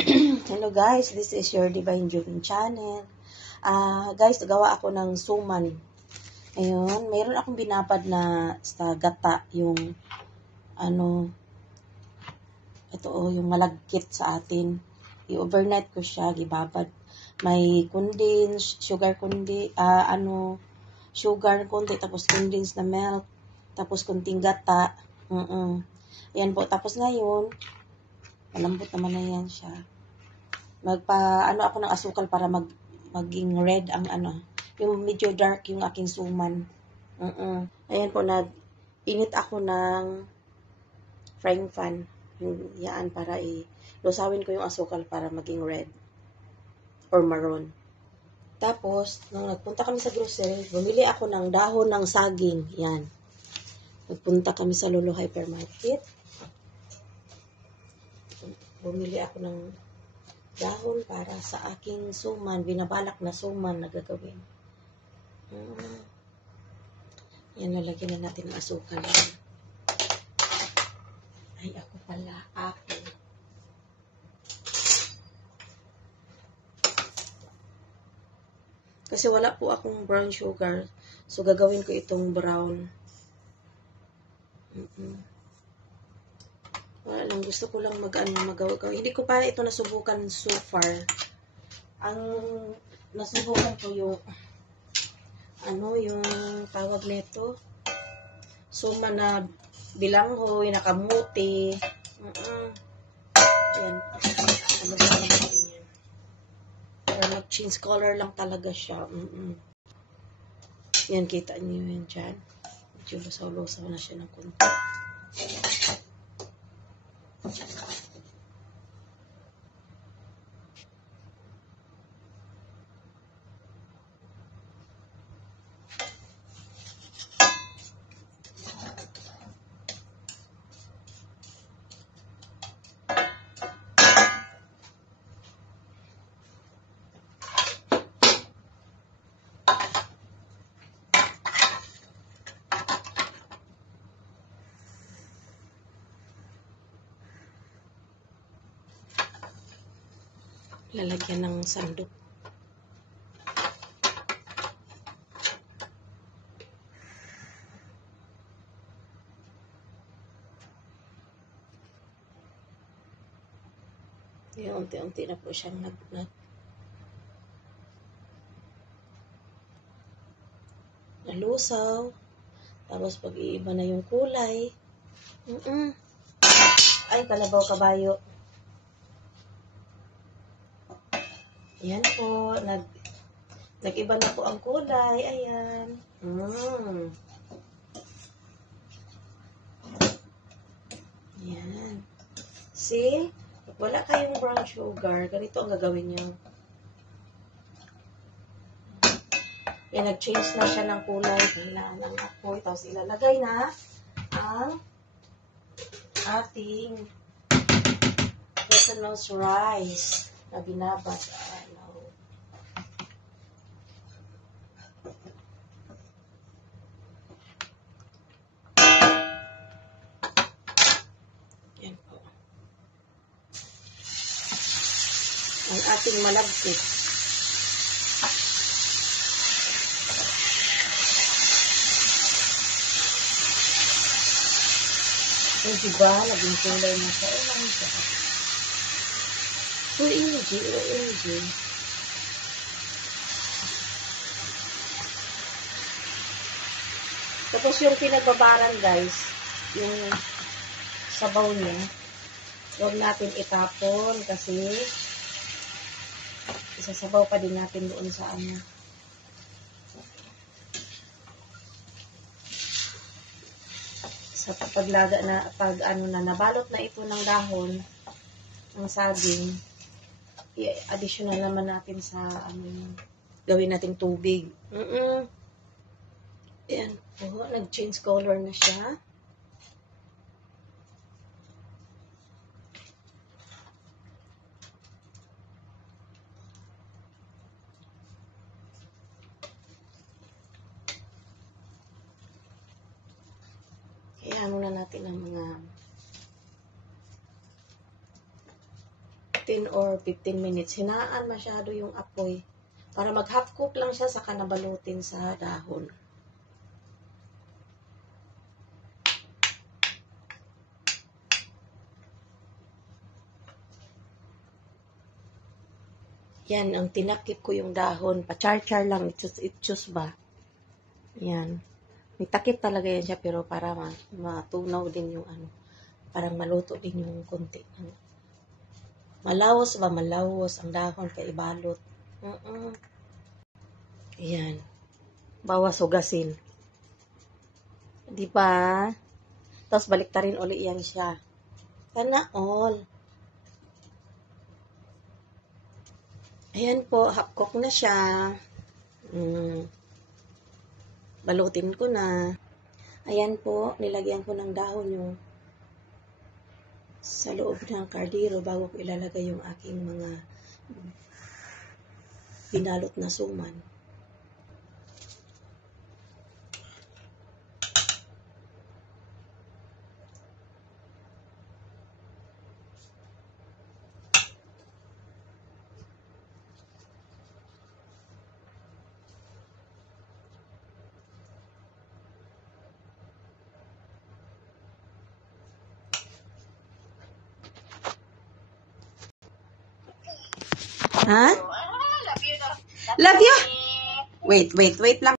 Hello guys, this is your Divine Juvin channel. Guys, gawa ako ng suman. Ayun, mayroon akong binabad na sa gata, yung ito yung malagkit sa atin. I-overnight ko siya, gibabad. May condensed, sugar sugar konti, tapos condensed na milk, tapos kunting gata. Ayan po, tapos ngayon, malambot naman na yan siya. Ako ng asukal para maging red ang yung medyo dark yung aking suman. Ayan po, init ako ng frying pan. Yan, para lusawin ko yung asukal para maging red or maroon. Tapos, nung nagpunta kami sa grocery, bumili ako ng dahon ng saging. Yan. Nagpunta kami sa Lolo Hypermarket. Bumili ako ng dahon para sa aking suman, binabalak na suman na gagawin. Yan, lalagyan na natin ng asukal. Ay, ako pala. Kasi wala po akong brown sugar. So, gagawin ko itong brown. Gusto ko lang magawa. Hindi ko pa ito nasubukan so far. Ang nasubukan ko yung yung tawag nito, suman na bilanghoy, nakamuti. Yan. Yan. Para mag-change color lang talaga siya. Yan, kita niyo yan dyan. Medyo lusaw-lusaw na siya ng konti. Lalagyan ng sandok. Yung unti-unti na po siyang nalusaw. Tapos pag-iiba na yung kulay. Ay, kalabaw kabayo. Ayan po, nag-iba na po ang kulay. Ayan. Ayan. See? Pag wala kayong brown sugar, ganito ang gagawin nyo. Ayan, nag-change na siya ng kulay. Kailangan ng apoy. Tapos ilalagay na ang ating glutinous rice na binabad. Yan po. Ang ating malagkit. Yung diba, naging kulay na siya. Oh my God. OMG. Tapos yung pinagbabaran, guys, yung sabaw niya, huwag natin itapon kasi isasabaw pa din natin doon sa sa paglaga na nabalot na ito ng dahon ng saging, i-additional naman natin sa gawin nating tubig. Ayan po, nag-change color na siya. Kaya na natin ang mga 10 or 15 minutes. Hinaan masyado yung apoy. Para mag-half cook lang siya, saka nabalutin sa dahon. Yan, ang tinakip ko yung dahon. Pa-char-char lang. Itchus ba? Yan. May takip talaga yan siya, pero para matunaw din yung ano. Parang maluto din yung konti. Malawos ba? Malawos. Ang dahon kay ibalot. Ayan. Bawas hugasin. Diba? Tapos balik ta rin uli yan siya. Sana all. Ayan po, half cook na siya. Balutin ko na. Ayan po, nilagyan ko ng dahon yung sa loob ng kardero bago ko ilalagay yung aking mga binalot na suman. Ha? Love you? Wait lang.